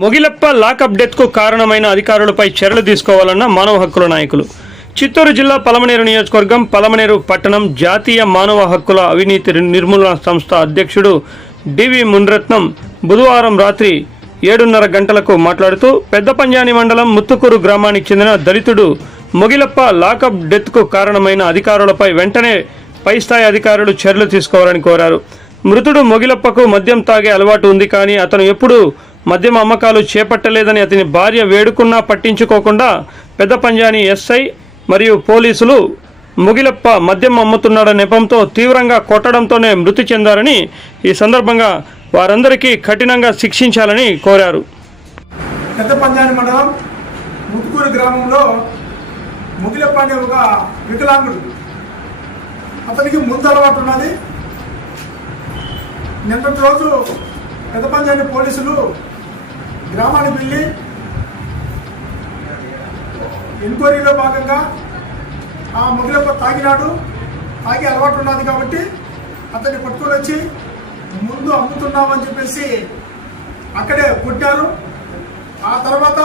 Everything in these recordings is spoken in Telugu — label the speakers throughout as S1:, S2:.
S1: మొగిలప్ప లాకప్ డెత్కు కారణమైన అధికారులపై చర్యలు తీసుకోవాలన్న మానవ హక్కుల నాయకులు. చిత్తూరు జిల్లా పలమనేరు నియోజకవర్గం పలమనేరు పట్టణం జాతీయ మానవ హక్కుల అవినీతి నిర్మూలన సంస్థ అధ్యక్షుడు డివి మున్రత్నం బుధవారం రాత్రి ఏడున్నర గంటలకు మాట్లాడుతూ పెద్ద పంజాని మండలం ముత్తుకూరు గ్రామానికి చెందిన దళితుడు మొగిలప్ప లాకప్ డెత్కు కారణమైన అధికారులపై వెంటనే పై స్థాయి అధికారులు చర్యలు తీసుకోవాలని కోరారు. మృతుడు మొగిలప్పకు మద్యం తాగే అలవాటు ఉంది కానీ అతను ఎప్పుడూ మద్యం అమ్మకాలు చేపట్టలేదని అతని భార్య వేడుకున్నా పట్టించుకోకుండా పెద్ద పంజాని ఎస్ఐ మరియు పోలీసులు ముగిలప్ప మద్యం అమ్ముతున్నాడ నెపంతో తీవ్రంగా కొట్టడంతోనే మృతి చెందారని ఈ సందర్భంగా వారందరికీ కఠినంగా శిక్షించాలని కోరారు.
S2: పెద్ద పంజాని మండలం ముత్తుకూరు గ్రామంలో ముగిలప్ప అనే ఒక వికలాంగుడు. అతనికి ముందు అలవాటు ఉన్నది. నిన్నటి రోజు పెద్ద పంజాని పోలీసులు గ్రామానికి వెళ్ళి ఎంక్వైరీలో భాగంగా ఆ ముగిలప్ప తాగినాడు. తాగి అలవాటు ఉన్నది కాబట్టి అతన్ని పట్టుకొని వచ్చి ముందు అమ్ముతున్నామని చెప్పేసి అక్కడే కొట్టారు. ఆ తర్వాత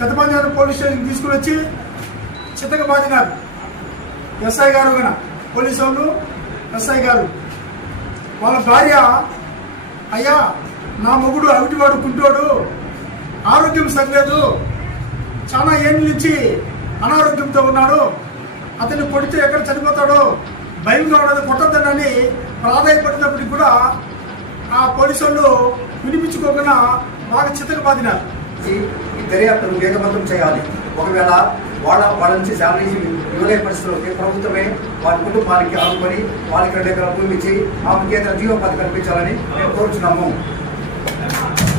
S2: పెద్దమంజాన పోలీస్ స్టేషన్కి తీసుకుని వచ్చి చిత్తక బాధినారు. ఎస్ఐ గారు కన పోలీసు వాళ్ళు ఎస్ఐ గారు. వాళ్ళ భార్య అయ్యా నా మొగుడు అవిటివాడు కుంటోడు ఆరోగ్యం సరిలేదు. చాలా ఏళ్ళ నుంచి అనారోగ్యంతో ఉన్నాడు. అతన్ని కొడితే ఎక్కడ చనిపోతాడో భయంగా ఉన్నది కొట్టద్దని ప్రాధాయపడినప్పటికి కూడా ఆ పోలీసు వాళ్ళు వినిపించుకోకుండా బాగా చిత్తలు బాధినారు
S3: ఈ దర్యాప్తును వేగవంతం చేయాలి. ఒకవేళ వాళ్ళ వాళ్ళ నుంచి శాలరీ ఇవ్వలేని పరిస్థితుల్లో ప్రభుత్వమే వారి కుటుంబానికి ఆదుకొని వాళ్ళకి రెండు ఎకరాల భూమి ఇచ్చి ఆమెకి ఏదైనా జీవోపాధి కల్పించాలని మేము కోరుచున్నాము. Thank you.